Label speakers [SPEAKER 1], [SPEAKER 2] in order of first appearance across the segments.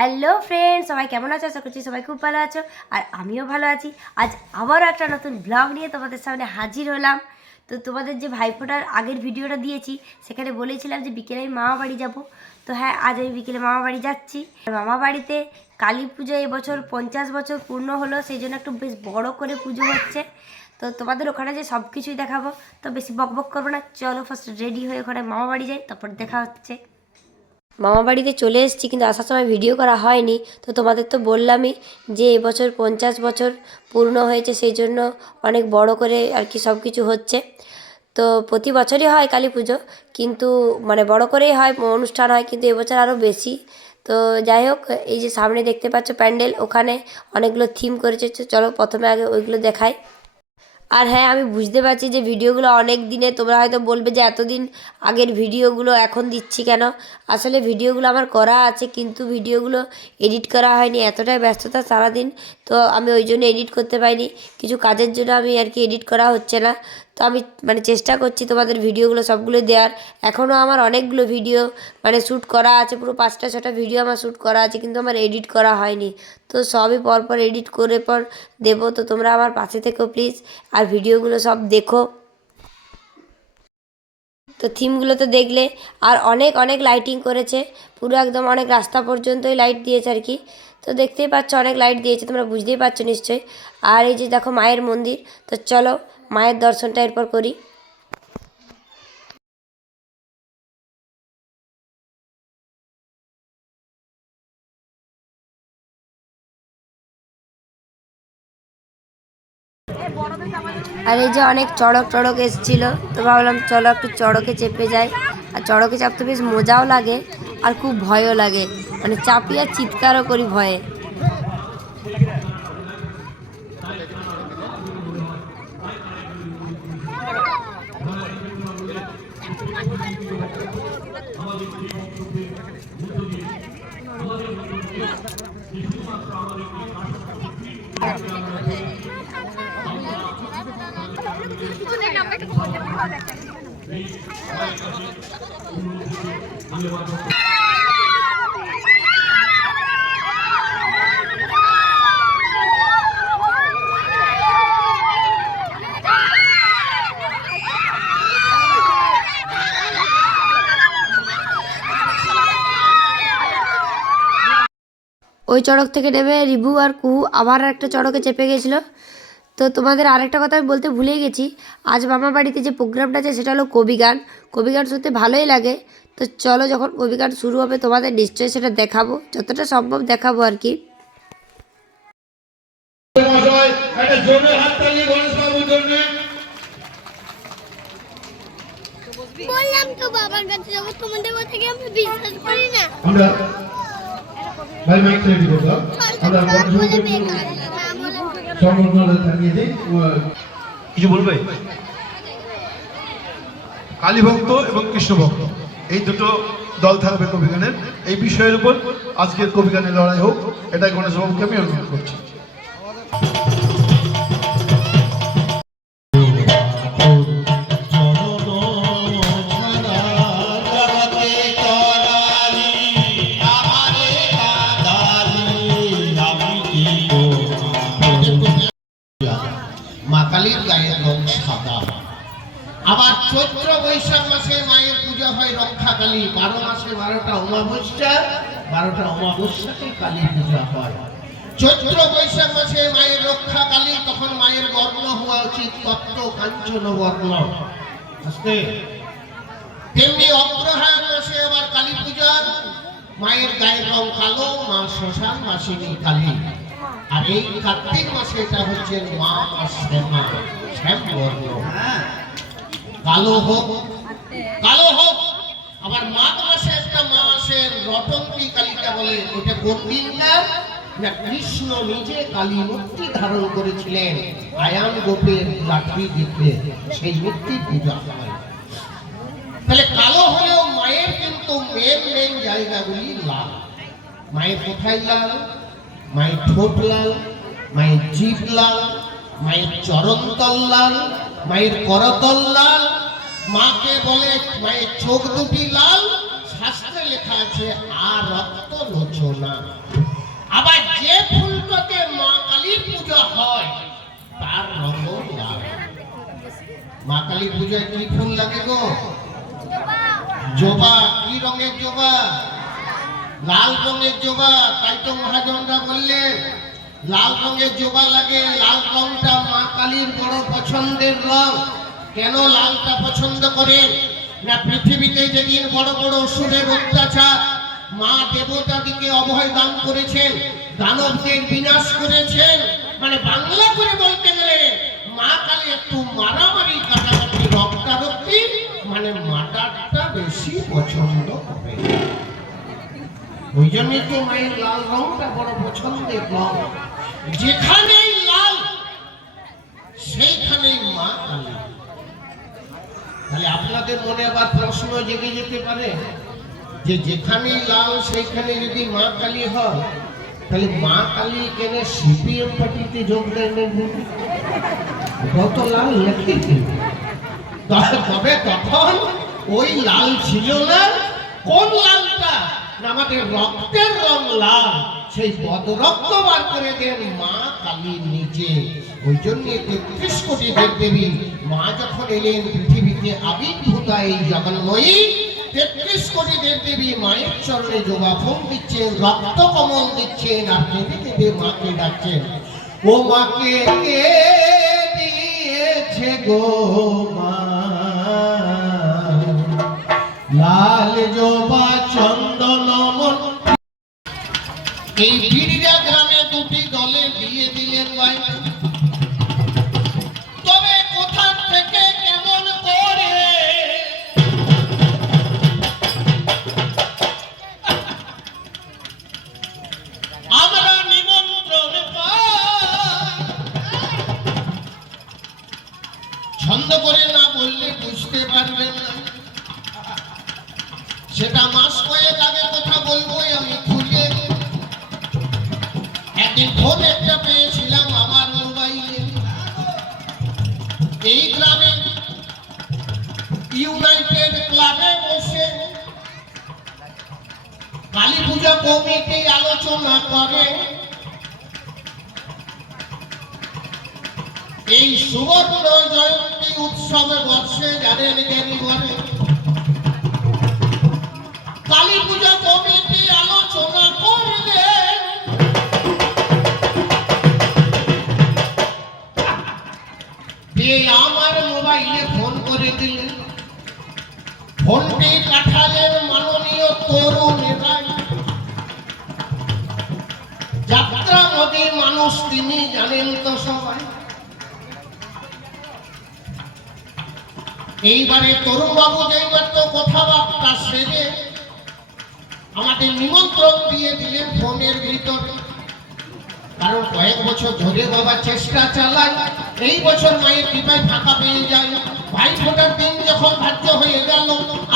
[SPEAKER 1] Hello friend সবাই কেমন আছো? আশা করছি সবাই খুব ভালো আছো। আর আমিও ভালো আছি। আজ আবারও একটা নতুন ব্লগ নিয়ে তোমাদের সামনে হাজির হলাম। তো তোমাদের যে ভাইফোঁটার আগের ভিডিওটা দিয়েছি, সেখানে বলেছিলাম যে বিকেলে আমি মামা বাড়ি যাব। তো হ্যাঁ আজ আমি বিকেলে মামা বাড়ি যাচ্ছি। মামা বাড়িতে কালী পুজো এবছর পঞ্চাশ বছর পূর্ণ হলো, সেই জন্য একটু বেশ বড় করে পুজো হচ্ছে। তো তোমাদের ওখানে যে সব কিছুই দেখাবো, তো বেশি বক বক করব না। চলো ফার্স্ট রেডি হয়ে ওখানে মামা বাড়ি যাই, তারপর দেখা হচ্ছে। মামা বাড়িতে চলে এসেছি, কিন্তু আসার সময় ভিডিও করা হয়নি। তো তোমাদের তো বললামই যে এবছর পঞ্চাশ বছর পূর্ণ হয়েছে, সেই জন্য অনেক বড় করে আর কি সব কিছু হচ্ছে। তো প্রতি বছরই হয় কালী পুজো, কিন্তু মানে বড় করেই হয়, অনুষ্ঠান হয়, কিন্তু এবছর আরও বেশি। তো যাই হোক, এই যে সামনে দেখতে পাচ্ছ প্যান্ডেল, ওখানে অনেকগুলো থিম করেছে। চলো প্রথমে আগে ওইগুলো দেখাই। আর হ্যাঁ আমি বুঝতে পারছি যে ভিডিওগুলো অনেক দিনে তোমরা হয়তো বলবে যে এতদিন আগের ভিডিওগুলো এখন দিচ্ছি কেন? আসলে ভিডিওগুলো আমার করা আছে, কিন্তু ভিডিওগুলো এডিট করা হয়নি। এতটাই ব্যস্ততা সারাদিন, তো আমি ওই জন্য এডিট করতে পারিনি। কিছু কাজের জন্য আমি আর কি এডিট করা হচ্ছে না। তো আমি মানে চেষ্টা করছি তোমাদের ভিডিওগুলো সবগুলো দেওয়ার। এখনও আমার অনেকগুলো ভিডিও মানে শ্যুট করা আছে, পুরো পাঁচটা, ছটা ভিডিও আমার শ্যুট করা আছে, কিন্তু আমার এডিট করা হয়নি। তো সবই পরপর এডিট করে পর দেবো, তো তোমরা আমার পাশে থেকো প্লিজ, আর ভিডিওগুলো সব দেখো। তো থিমগুলো তো দেখলে, আর অনেক অনেক লাইটিং করেছে, পুরো একদম অনেক রাস্তা পর্যন্তই লাইট দিয়েছে আর কি। তো দেখতেই পাচ্ছ অনেক লাইট দিয়েছে, তোমরা বুঝতেই পারছ নিশ্চয়ই। আর এই যে দেখো মায়ের মন্দির, তো চলো মায়ের দর্শনটা এরপর করি। আর এই যে অনেক চড়ক টড়ক এসেছিল, তো ভাবলাম চলো একটু চড়কে চেপে যাই। আর চড়কে চাপতে বেশ মজাও লাগে আর খুব ভয়ও লাগে। মানে চাপি আর চিৎকারও করি ভয়ে। ওই চড়ক থেকে নেমে রিভু আর কুহু আবার একটা চড়কে চেপে গেছিল। তো তোমাদের আরেকটা কথা আমি বলতে ভুলেই গেছি। আজ মামা বাড়িতে যে প্রোগ্রামটা আছে সেটা হলো কবি গান। কবি গান শুনতে ভালোই লাগে। তো চলো যখন কবি গান শুরু হবে তোমাদের নিশ্চয়ই সেটা দেখাবো। যতটা সম্ভব দেখাবো আর কি।
[SPEAKER 2] বললাম তো বাবার কাছে যাব তোমাদের কথা কি আমরা বিশ্বাস করি না?
[SPEAKER 3] আমরা ভাই মাইক তৈরি করলাম আমরা কিছু বলবে? কালী ভক্ত এবং কৃষ্ণভক্ত এই দুটো দল থাকবে কবিগানের এই বিষয়ের উপর আজকের কবিগানের লড়াই হোক, এটাই গণেশ বাবুকে আমি অনুরোধ করছি।
[SPEAKER 4] অমাবস্যাতে কালী পূজা হয় চৈত্র বৈশাখ মাসে মায়ের রক্ষা কালী তখন মায়ের বর্ণ হওয়া উচিত তত্ত্ব কাঞ্চন বর্ণ তেমনি অগ্রহায়ণ মাসে আবার কালী পূজা মায়ের গায়ের রং কালো মা শ্মশান কালী আর এই কার্তিক মাসে এটা হচ্ছে মা আর শ্যামা শ্যাম বর্ণ কালো হোক কালো হোক আবার মাঘ মাসে একটা মা আসে রটন্তী কালীটা বলে এটা কোন না, কৃষ্ণ নিজে কালী মূর্তি ধারণ করেছিলেন। আয়ান গোপের লাঠি দিতে সেই মূর্তি পূজা হয়। তাহলে কালো হলেও মায়ের কিন্তু মেন মেন জায়গাগুলি লাল। মায়ের কোথায় লাল? মায়ের ঠোঁট লাল, মায়ের জিভ লাল, মায়ের চরণতল লাল, মায়ের করতল লাল মাকে বলে ভাই চোখ দুটি লাল, শাস্ত্রে লেখা আছে, আর রক্ত লোচনা আবার যে ফুলটাতে মা কালীর পূজা হয়, তার রঙ লাল। মা কালী পূজায় কি ফুল লাগে গো? জবা। কি রঙের জবা? লাল রঙের জবা। তাই তো মহাজনরা বললেন লাল রঙের জবা লাগে, লাল রংটা মা কালীর বড় পছন্দের রং। কেন লালটা পছন্দ করেন না পৃথিবীতে যেদিন বড় বড় অসুরের অত্যাচার, মা দেবতাদিকে অভয় দান করেছেন, দানবদের বিনাশ করেছেন মানে বাংলা করে বলতে গেলে, মা কালী একটু মারামারি, কাটাকাটি, রক্তারক্তি মানে মাটারটা বেশি পছন্দ করে। ওই জন্যই তো মায়ের লাল রংটা বড় পছন্দের রং। যেখানেই লাল, সেইখানেই মা কালী। তাহলে আপনাদের মনে আবার প্রশ্ন জেগে যেতে পারে যে যেখানেই লাল, সেইখানে যদি মা কালী হয়, তাহলে মা কালী কেন সিপিএম পার্টিতে যোগ দেয় না কত লাল লেখে তবে তখন ওই লাল ছিল না। কোন লালটা? আমাদের রক্তের রং লাল। সেই বদরক্ত বার করে দেন মা কালী নিজে। ওই জন্য তেত্রিশ কোটি দেব দেবী মা যখন এলেন পৃথিবীতে আবির্ভূতা এই জগন্ময়ী, তেত্রিশ কোটি দেব দেবী মায়ের চরণে জবা ফোন দিচ্ছেন, রক্ত কমল দিচ্ছেন, আর কেঁদে কেঁদে মাকে ডাকছেন। ও মাকে কে দিয়েছে গো মা? লাল জবা এই দিয়ে আমার মোবাইলে ফোন করে দিলেন ফোনটি কাঠালের মাননীয় তরুণ যাত্রা নদীর মানুষ তিনি, জানেন তো সবাই। এইবারে তরুণ বাবু তো কথাবার্তা সেরে আমাদের নিমন্ত্রণ দিয়ে দিলেন ফোনের ভিতরে। কারণ কয়েক বছর ধরে বাবা চেষ্টা চালায়। এই বছর মায়ের কৃপায় ফাঁকা পেয়ে যায় ভাই ফোটার দিন যখন ধার্য হয়ে গেল,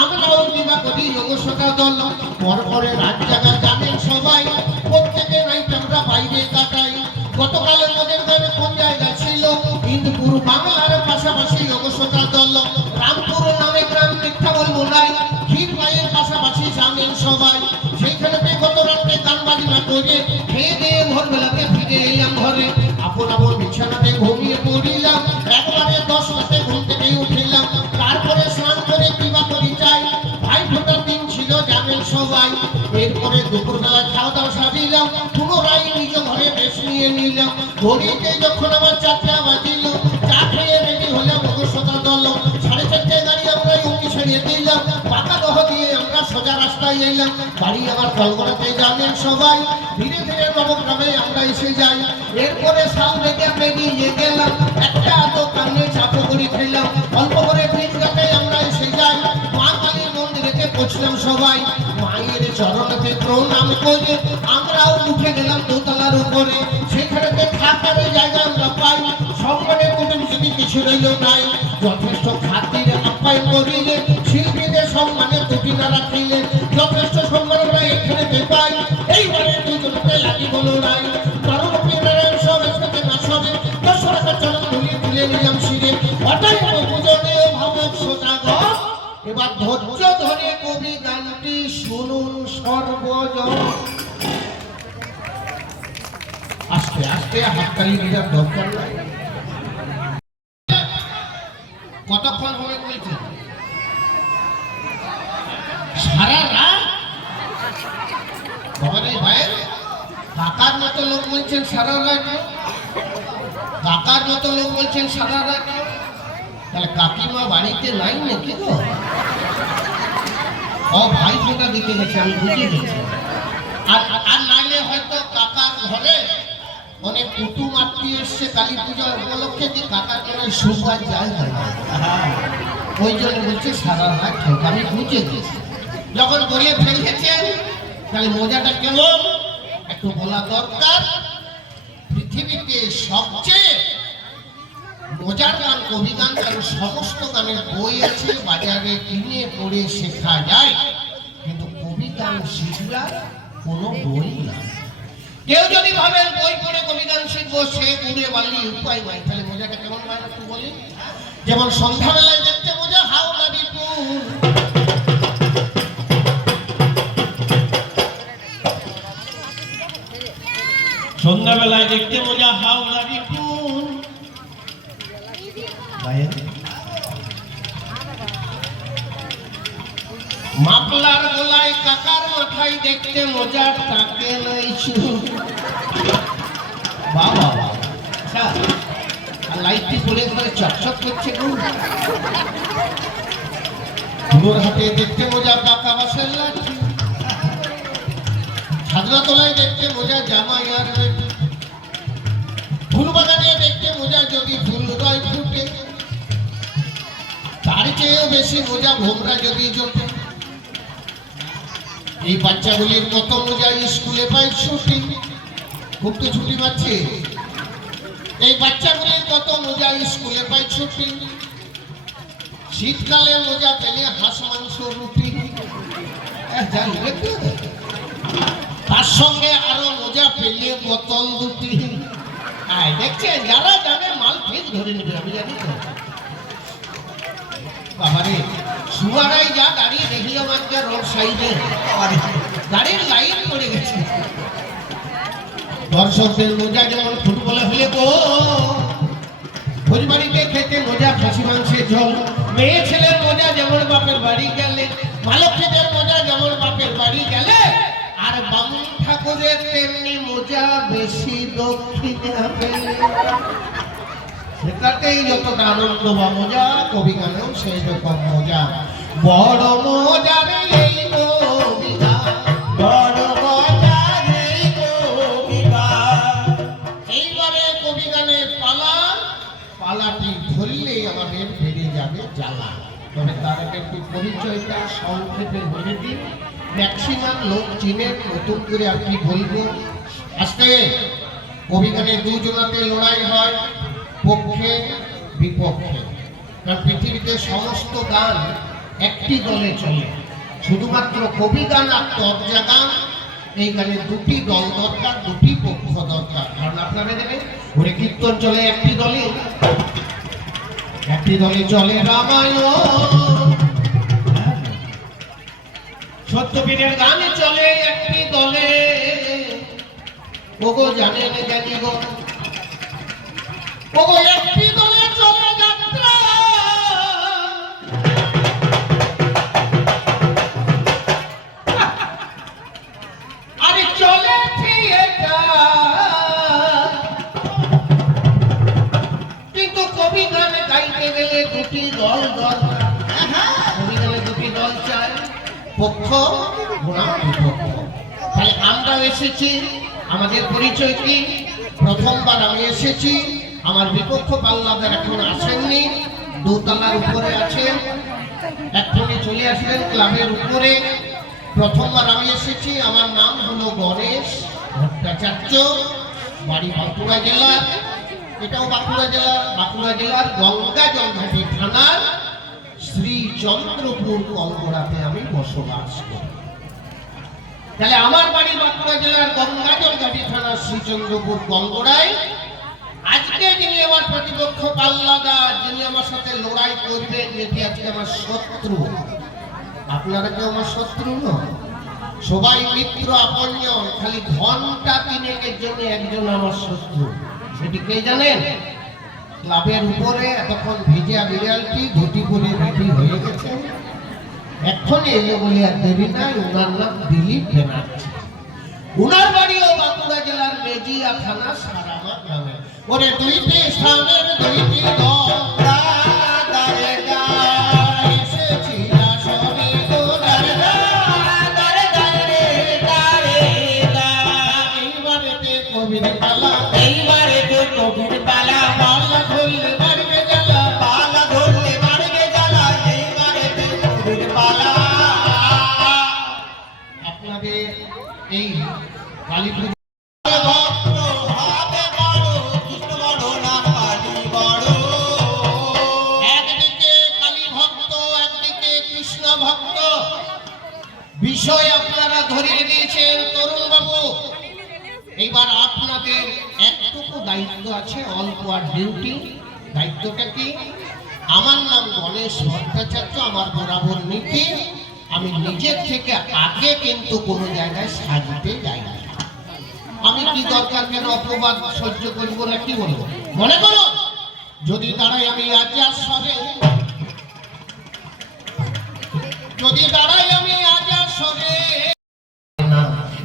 [SPEAKER 4] আমরাও বিবাহ করি যোগসতা দল। পর পরে রাত জায়গা জানেন সবাই প্রত্যেকে নাইট আমরা বাইরে কাটাই। গতকাল আমাদের গ্রামে বিছানাতে ঘুমিয়ে পড়িলাম। একবারে দশ রাতে ঘুম থেকে উঠিলাম। তারপরে স্নান করে কিবা করি চাই। ভাই ফোটার দিন ছিল জানেন সবাই। এরপরে দুপুরবেলা খাওয়া দাওয়া সারিলাম। পুনরায় নিজ ঘরে বেশ নিয়ে নিলাম। ঘড়িতে যখন আমার চারটা বাজিল, চা খেয়ে রেডি হলাম অবশ্যতা দল। সাড়ে চারটে গাড়ি আমরা উঁকি ছেড়ে দিলাম। পাকা দহ দিয়ে আমরা সোজা রাস্তায় এলাম। বাড়ি আমার কলকাতাতে জানেন সবাই। ধীরে ধীরে আমরা এসে যাই। এরপরে সামনে বেরিয়ে গেলাম। একটা দোকানে চাপো করে খেলাম। অল্প করে ফিরগাতে আমরা এসে যাই। মা কালীর মন্দিরেতে পৌঁছলাম সবাই। মায়ের চরণেতে প্রণাম করে আমরাও উঠে গেলাম দোতলার উপরে। সেখানেতে থাকার জায়গা আমরা পাই। সম্মানের কুটুম যদি কিছু রইল নাই। যথেষ্ট খাতির আপ্যায়ন করিলে, শিল্পীদের সম্মানে ত্রুটি না রাখিলে যথেষ্ট এবার ধৈর্য ধরে কবি গানটি শুনুন সর্বজন। আস্তে আস্তে হাততালি নিজের দরকার নাই কতক্ষণ হবে বলছেন সারা রাত বাবার এই ভাইয়ের কাকার মতো লোক বলছেন সারা রাত কাকার মতো লোক বলছেন সারা রাত তাহলে কাকিমা বাড়িতে নাই নাকি গো? ও ভাই ফোটা দিতে গেছে, আমি বুঝে গেছি আর আর নাইলে হয়তো কাকার ঘরে অনেক কুটুম আত্মীয় এসছে, কালী পূজা উপলক্ষে যে কাকার ঘরে সুপার যায় না। ওই জন্য বলছে সারা রাত আমি বুঝে গেছি যখন বলে ফেলেছেন তাহলে মজাটা কেমন? একটু বলা দরকার। পৃথিবীতে সবচেয়ে মজার গান কবি গান কারণ সমস্ত গানের বই আছে, বাজারে কিনে পড়ে শেখা যায়। কিন্তু কবি গান শিখলার কোনো বই না। কেউ যদি ভাবেন বই পড়ে কবি গান শিখব, সে উড়ে বালি উপায় নাই। তাহলে মজাটা কেমন হয় একটু বলি? যেমন সন্ধ্যাবেলায় দেখতে মজা, হাওড়া বিপুল। সন্ধ্যাবেলায় দেখতে মজা হাওড়া বিপুল মাপলার গোলায় কাকার মাথায় দেখতে মজা তাকে নাই বাবা আচ্ছা লাইটটি পড়ে করে চকচক করছে গো। হাতে দেখতে মজা পাকা বাসের লাঠি। সাদরা তলায় দেখতে মজা জামাই আর ফুল বাগানে দেখতে মজা যদি ফুল রয় ফুটে। তার চেয়েও বেশি মজা ভোমরা যদি জোটে। এই বাচ্চাগুলির কত মজা স্কুলে পায় ছুটি। খুব তো ছুটি পাচ্ছে। এই বাচ্চাগুলির কত মজা স্কুলে পায় ছুটি। শীতকালে মজা পেলে হাঁস মাংস রুটি। যাই হোক, তার সঙ্গে আরও মজা পেলে বোতল দুটি। আয় দেখছেন যারা জানে মাল ঠিক ধরে নেবে, আমি জানি তো। বাবারে সুয়ারাই যা দাঁড়িয়ে রোড সাইডে। লাইন গেছে। দর্শকদের মজা যেমন ফুটবলে হলে ভোজবাড়িতে খেতে মজা, খাসি মাংসের মেয়ে ছেলের মজা যেমন বাপের বাড়ি গেলে খেতে মজা যেমন বাপের বাড়ি গেলে। ঠাকুরের তেমনি মজা বেশি দক্ষিণে সেটাতেই যতটা আনন্দ বা মজা, কবি গানেও সেই রকম মজা। বড় মজা এই কবিতা, বড় মজা এই কবিতা। এইবারে কবি গানের পালা, পালাটি ধরলে আমাদের বেড়ে যাবে জ্বালা। তবে তার পরিচয়টা সংক্ষেপে বলে দিই। ম্যাক্সিমাম লোক চিনে, নতুন করে আর কি বলব? আজকে কবি গানের দুজনাতে লড়াই হয়, পক্ষে বিপক্ষে। কারণ পৃথিবীতে সমস্ত গান একটি দলে চলে। শুধুমাত্র কবি গান আর তর্জা গান এই গানে দুটি দল দরকার, দুটি পক্ষ দরকার। কারণ আপনারা দেখেন ঘুরে কীর্তন চলে একটি দলে একটি দলে চলে রামায়ণ। সত্যপীরের গানে চলে একটি দলে। ওগো জানেন জ্ঞানী গো। ওগো একটি দলে এসেছি, আমাদের পরিচয় কি? প্রথমবার আমি এসেছি, আমার বিপক্ষ পাল্লাদার এখন আসেননি, দোতলার উপরে আছেন। এক্ষুনি চলে আসলেন ক্লাবের উপরে। প্রথমবার আমি এসেছি, আমার নাম হলো গণেশ ভট্টাচার্য, বাড়ি বাঁকুড়া জেলার এটাও বাঁকুড়া জেলা, বাঁকুড়া জেলার গঙ্গা জলঘাটি থানার শ্রীচন্দ্রপুর কলগড়াতে আমি বসবাস করি। তাহলে আমার বাড়ি বাঁকুড়া জেলার গঙ্গাজল ঘাটি থানার শ্রীচন্দ্রপুর কলগড়ায় আজকে যিনি আমার প্রতিপক্ষ পাল্লাদা, যিনি আমার সাথে লড়াই করবেন যেটি আজকে আমার শত্রু। আপনারা কেউ আমার শত্রু নয় সবাই মিত্র, আপনজন, খালি ঘণ্টা তিনেকের জন্য একজন আমার শত্রু। সেটি কে জানেন? ক্লাবের উপরে এতক্ষণ ভিজা বিড়ালটি ধুতি পরে রেডি হয়ে গেছে। এক্ষুনি এলে বলে আর দেরি নাই ওনার নাম দিলীপ ব্যানার্জি উনার বাড়িও বাঁকুড়া জেলার মেজিয়া থানা সারামা গ্রামে। ওরে দুইটি স্থানের দুইটি দরা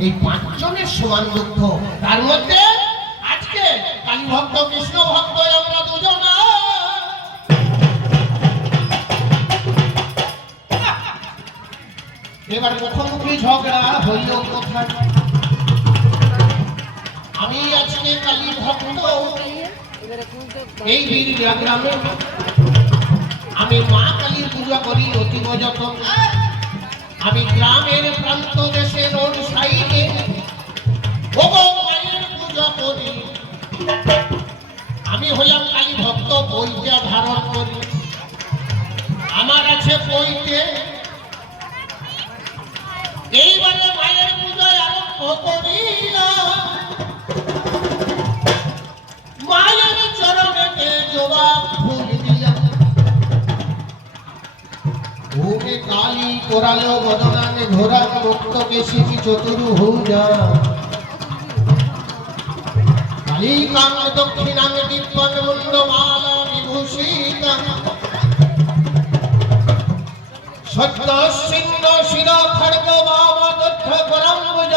[SPEAKER 4] এই পাঁচজনের সমান দুঃখ তার মধ্যে আজকে কালী ভক্ত, কৃষ্ণ ভক্ত, আমরা দুজন। এবার মুখোমুখি ঝগড়া হইল কোথায়? আমি আজকে কালী ভক্ত। এই বীর গ্রামে আমি মা কালীর পূজা করি অতীব যতন। আমি গ্রামের প্রান্ত দেশে রোড সাইডে করি। আমি হলাম কালী ভক্ত, বইটা ধারণ করি। আমার আছে বইতে, এইবারে মায়ের পূজায় আরম্ভ করিলাম মায়ের চরণেতে জবাব ফুল দিলাম ভূমি কালী ঘোরা মুক্ত কেশিনী চতুর্ভুজা কালী কাঙ্গ দক্ষিণাঙ্গে দিব্যাঙ্গ মুন্ড মালা বিভূষিতা। সত্য সিংহ শির খড়গ বাম দত্ত পরম্বুজ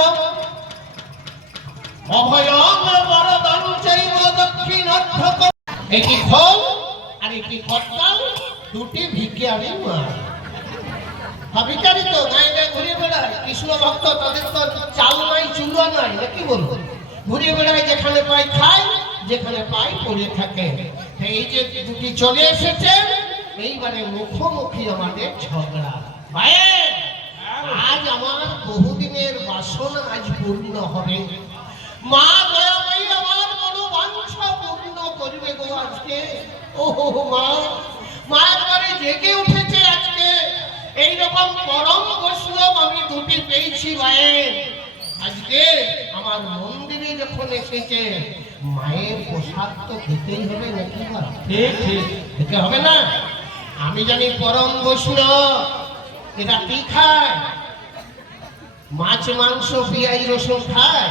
[SPEAKER 4] অভয়ং বরদং চৈব দক্ষিণার্থক একটি ফল আর একটি কটকাল দুটি ভিক্ষে আমি মার ভিকারি তো, গায়ে ঘুরে বেড়ায়। কৃষ্ণ ভক্ত তাদের তো চাল নাই, চুলা নাই নাকি বলব? ঘুরে বেড়ায় যেখানে পাই খায়, যেখানে পাই পড়ে থাকে। এই যে দুটি চলে এসেছে, এইবারে মুখোমুখি আমাদের ঝগড়া। ভাইয়ের আজ আমার বহুদিনের বাসনা আজ পূর্ণ হবে। মা দয়াময়ী আমার মনোবাঞ্ছা পূর্ণ করবে গো আজকে। ও মা মা একবারে জেগে উঠেছে আজকে। এইরকম পরম বৈষ্ণব আমি দুটি পেয়েছি মায়ের। আজকে আমার মন্দিরে যখন এসেছে মায়ের প্রসাদ তো খেতেই হবে নাকি? ঠিক ঠিক। খেতে হবে না? আমি জানি পরম বৈষ্ণব এরা কি খায়? মাছ মাংস পেঁয়াজ রসুন খায়?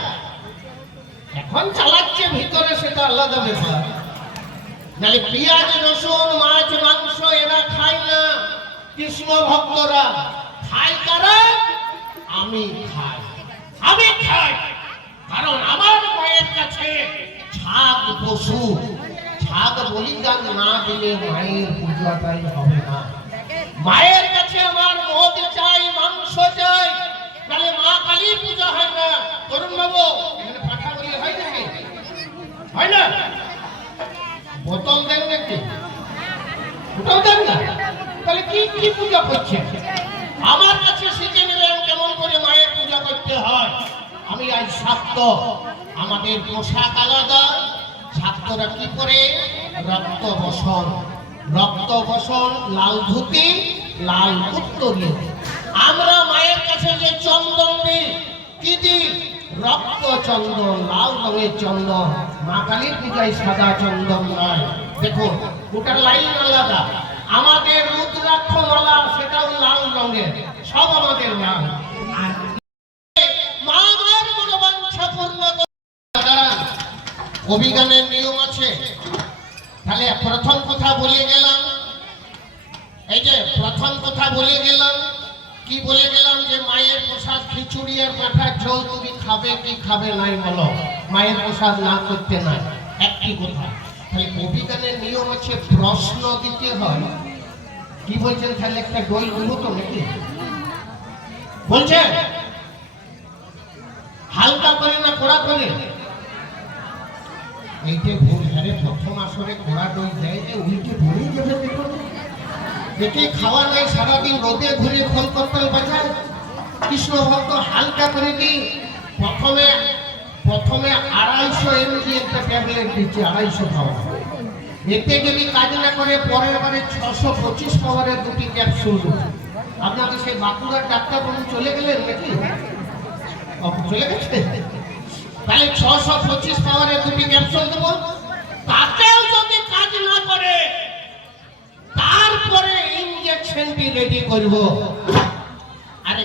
[SPEAKER 4] এখন চালাচ্ছে ভিতরে সেটা আলাদা ব্যাপার। নাহলে পেঁয়াজ রসুন মাছ মাংস এরা খায় না। কৃষ্ণ ভক্তরা খায় কারা? আমি খাই। আমি খাই। কারণ আমার মায়ের কাছে ছাগ পশু, ছাগ বলিদান না দিলে মায়ের পূজাটাই হবে না। মায়ের কাছে আমার মদ চাই, মাংস চাই তাহলে মা কালীর পূজা হয় না। তরুণ বাবু হয় নাকি? হয় না? বোতল দেন নাকি? ওটাও দেন না? তাহলে কি কি পূজা করছে আমার কাছে শিখে নিলেন কেমন করে মায়ের পূজা করতে হয়। আজ শাক্ত আমাদের পোশাক আলাদা। ছাত্ররা কি করে? রক্ত বসন রক্ত বসন লাল ধুতি, লাল উত্তরীয় আমরা মায়ের কাছে যে চন্দন দিই, কি দিই? রক্ত চন্দন, লাল রঙের চন্দন। মা কালীর পূজায় সাদা চন্দন নয়। দেখুন, ওটার লাইন আলাদা। আমাদের রুদ্রাক্ষ মালা সেটাও লাল রঙের। সব আমাদের লাল আর মা আমার দাঁড়ান। অভিজ্ঞানের নিয়ম আছে। তাহলে প্রথম কথা বলে গেলাম। এই যে প্রথম কথা বলে গেলাম, কি বলে গেলাম যে মায়ের প্রসাদ খিচুড়ি আর মাথার ঝোল তুমি খাবে কি খাবে নাই বলো। মায়ের প্রসাদ না করতে নাই। একটি কথা। তাহলে কবিগানের নিয়ম আছে প্রশ্ন দিতে হয়। কি বলছেন তাহলে একটা গোল বলব তো নাকি? বলছেন? হালকা করে না, কড়া করে? এইটা ভুল হারে প্রথম আসরে কড়া দই দেয় যে উল্টে ভুলেই দেখুন একে খাওয়া নাই সারাদিন রোদে ঘুরে ফল করতাল বাজায় কৃষ্ণ ভক্ত হালকা করে দিই। প্রথমে প্রথমে আড়াইশো এমজি একটা ট্যাবলেট দিচ্ছে, আড়াইশো খাওয়া। এতে যদি কাজ না করে, পরের বারে ছশো পঁচিশ পাওয়ারের দুটি ক্যাপসুল আপনাদের সেই বাঁকুড়ার ডাক্তারবাবু চলে গেলেন নাকি? চলে গেছে? তাহলে ছশো পঁচিশ পাওয়ারের দুটি ক্যাপসুল দেবো। তাতেও যদি কাজ না করে, তারপরে ইঞ্জেকশনটি রেডি করব। আরে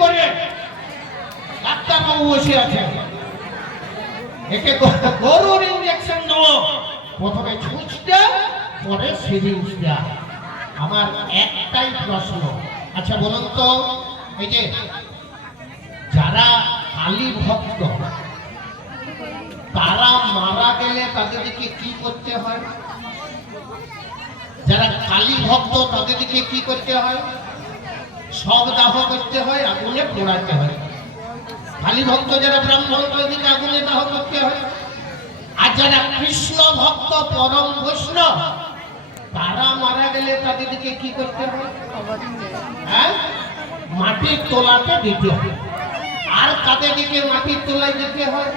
[SPEAKER 4] পরে ডাক্তার গরুর ইঞ্জেকশন দেবো। প্রথমে ছুঁচটা, পরে সিরিঞ্জটা। আমার একটাই প্রশ্ন। আচ্ছা বলুন তো, এই যে যারা কালী ভক্ত, তারা মারা গেলে তাদেরকে কি করতে হয়? যারা কালী ভক্ত, তাদেরকে কি করতে হয়? সব দাহ করতে হয়, আগুনে পোড়াতে হয়। কালী ভক্ত যারা ব্রাহ্মণ, তাদেরকে আগুনে দাহ করতে হয়। আর যারা কৃষ্ণ ভক্ত, পরম বৈষ্ণব তারা মারা গেলে তাদেরকে কি করতে হয় হ্যাঁ? মাটির তোলাতে দিতে হয় আর কাদের দিকে মাটির তোলায় দিতে হয়?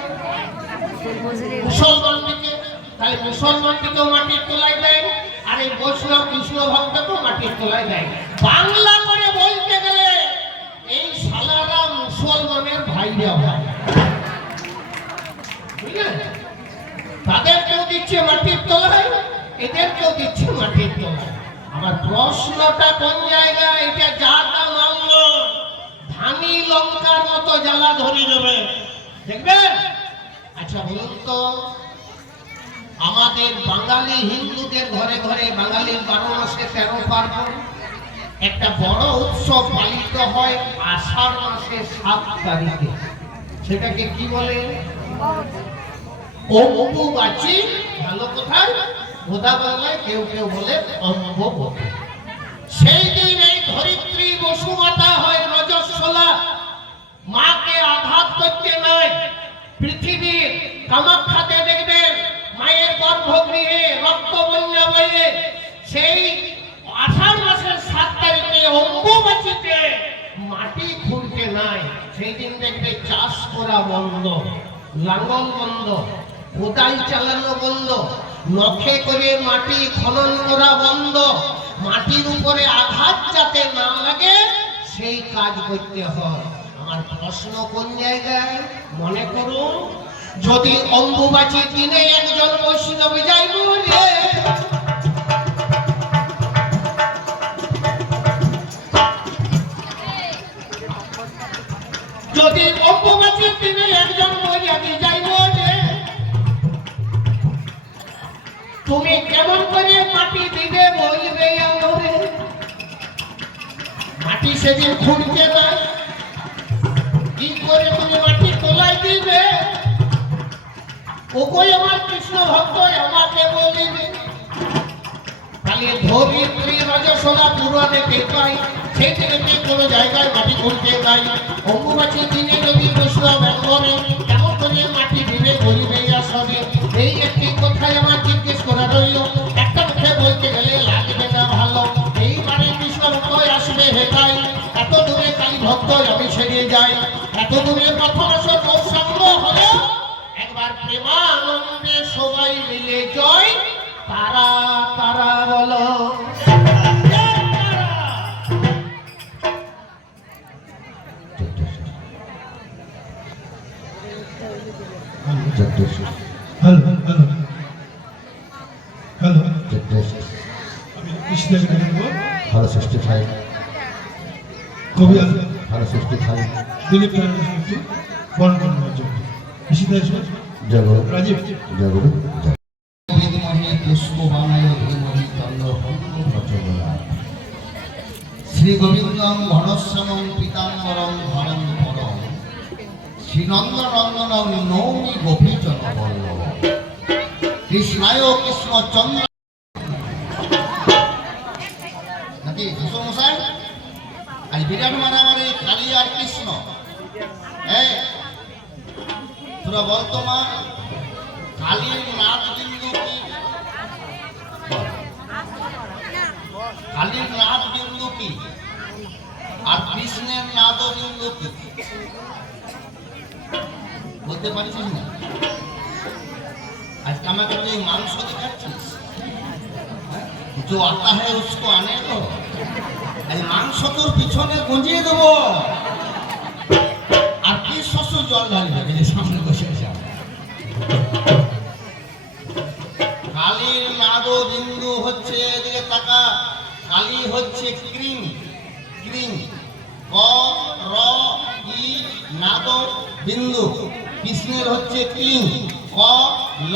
[SPEAKER 4] তাই মুসলমানদিকেও মাটির তোলায় দেয় আর এই বৈষ্ণব কৃষ্ণ ভক্তকেও মাটির তোলায় দেয়। বাংলা করে বলতে গেলে এই সালারা মুসলমানের ভাইরা ভাই। তাদেরকেও দিচ্ছে মাটির তলায় এদেরকেও দিচ্ছে মাটির তলায় আমার প্রশ্নটা কোন জায়গায়? এটা যাটা মানলো ধানি লঙ্কার মতো জ্বালা ধরে যাবে। দেখবেন আচ্ছা বলুন তো, আমাদের বাঙালি হিন্দুদের ঘরে ঘরে বাঙালির বারো মাসে তেরো পার্বণ। একটা বড় উৎসব পালিত হয় আষাঢ় মাসের সাত তারিখে। সেটাকে কি বলে? অম্বুবাচী। ভালো কোথায়? গোদা বাংলায় কেউ কেউ বলে অম্বুবতী সেই দিন এই ধরিত্রী বসুমাতা হয় রজস্বলা। মাকে আঘাত করতে নাই পৃথিবীর কামাখ্যাতে দেখবেন মায়ের গর্ভগৃহে রক্ত বন্যা বয়ে সেই আষাঢ় মাসের সাত তারিখে অম্বুবাচীতে মাটি খুঁড়তে নাই। সেই দিন দেখবে চাষ করা বন্ধ লাঙ্গল বন্ধ, কোদাল চালানো বন্ধ। নখে করে মাটি খনন করা বন্ধ। মাটির উপরে আঘাত যাতে না লাগে, সেই কাজ করতে হয়। আমার প্রশ্ন কোন জায়গায়? মনে করুন, যদি অম্বুবাচী দিনে একজন বৈষ্ণব যাইব রে যদি অম্বুবাচীর দিনে একজন বৈরাগী তুমি কেমন করে মাটি দিবে বলবে মাটি সেদিন খুঁড়তে না কি করে তুমি মাটি তোলাই দিবে? ওকই আমার কৃষ্ণ ভক্ত, আমাকে বলিবে। তাহলে ধরিত্রী রজসোলা পুরাণে পাই সেই থেকে কোনো জায়গায় মাটি খুঁড়তে নাই অম্বুবাচীর দিনে যদি বৈষ্ণব করে কেমন করে মাটি দিবে গরিবে আসবে এই একটি কোথায় আমার জিজ্ঞেস করা রইল। একটা মুখে বলতে গেলে লাগবে না ভালো। এইবারে কৃষ্ণ ভক্ত আসবে হেটাই এত দূরে কালী ভক্ত আমি ছেড়ে যাই। এত দূরে প্রথম আসর
[SPEAKER 3] দিলীপ নারায়ণ সৃষ্টি বরণ করার জন্য।
[SPEAKER 5] জয় গুরু
[SPEAKER 3] রাজীব।
[SPEAKER 6] ধীমহি শ্রী গোবিন্দং ঘনশ্যামং পীতাম্বরং ধরং পরম শ্রীনন্দনন্দনং নৌমি গোপীজন বল্লভ কৃষ্ণায় কৃষ্ণচন্দ্র আজ বিরাট মারামারি কালী আর কৃষ্ণ এই তোরা বলতো মা কালীর নাচ বিন্দু কি বল। কালীর নাচ বিন্দু কি আর কৃষ্ণের নাদ বিন্দু কি বলতে পারছিস না আজকে আমাকে তুই মাংস দেখাচ্ছিস হ্যাঁ? जो आता है उसको आने दो মাংস তোর পিছনে গুঁজিয়ে দেবো। আর কি জল ঢালবে সামনে বসে আছে। কালীর নাদ বিন্দু হচ্ছে এদিকে তাকা কালী হচ্ছে ক, র, ই নাদ বিন্দু। কৃষ্ণের হচ্ছে ক্লিং। ক, ল,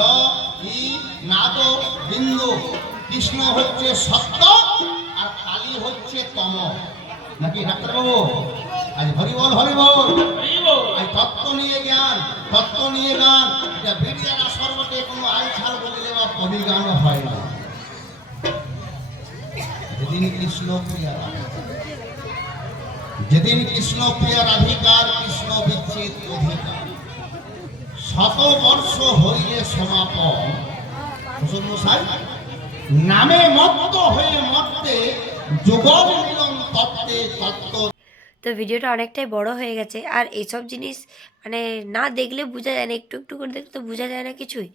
[SPEAKER 6] ই নাদ বিন্দু। কৃষ্ণ হচ্ছে সত্য। হচ্ছে তম নাকি, ডাক্তারবাবু? আজ হরিবল হরিবল আজ তত্ত্ব নিয়ে জ্ঞান, তত্ত্ব নিয়ে গান। সর্বতে কোনো আই ছাড় বলিলে বা পরিগান হয় না। যেদিন কৃষ্ণ প্রিয়া যেদিন কৃষ্ণ কৃষ্ণ বিচ্ছেদ অধিকার। শত বর্ষ হইলে সমাপন। নামে মত্ত হয়ে মত্তে
[SPEAKER 1] তো ভিডিওটা অনেকটাই বড় হয়ে গেছে, আর এইসব জিনিস মানে না দেখলে বোঝা যায় না, একটু একটু করে দেখলে তো বোঝা যায় না কিছুই।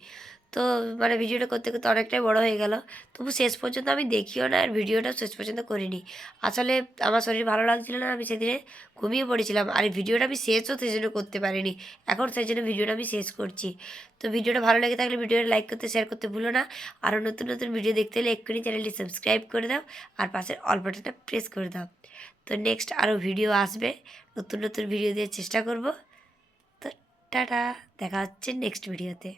[SPEAKER 1] তো মানে ভিডিওটা করতে করতে অনেকটাই বড় হয়ে গেল। তবু শেষ পর্যন্ত আমি দেখিও না, আর ভিডিওটা শেষ পর্যন্ত করিনি। আসলে আমার শরীর ভালো লাগছিল না, আমি সেদিনে ঘুমিয়ে পড়েছিলাম, আর ভিডিওটা আমি শেষও সেই জন্য করতে পারিনি। এখন সেই জন্য ভিডিওটা আমি শেষ করছি। তো ভিডিওটা ভালো লেগে থাকলে ভিডিওটা লাইক করতে শেয়ার করতে ভুলো না। আরও নতুন নতুন ভিডিও দেখতে হলে এক্ষুনি চ্যানেলটি সাবস্ক্রাইব করে দাও, আর পাশের অল বাটনটা প্রেস করে দাও। তো নেক্সট আরও ভিডিও আসবে, নতুন নতুন ভিডিও দিয়ে চেষ্টা করব। তো টাটা, দেখা হচ্ছে নেক্সট ভিডিওতে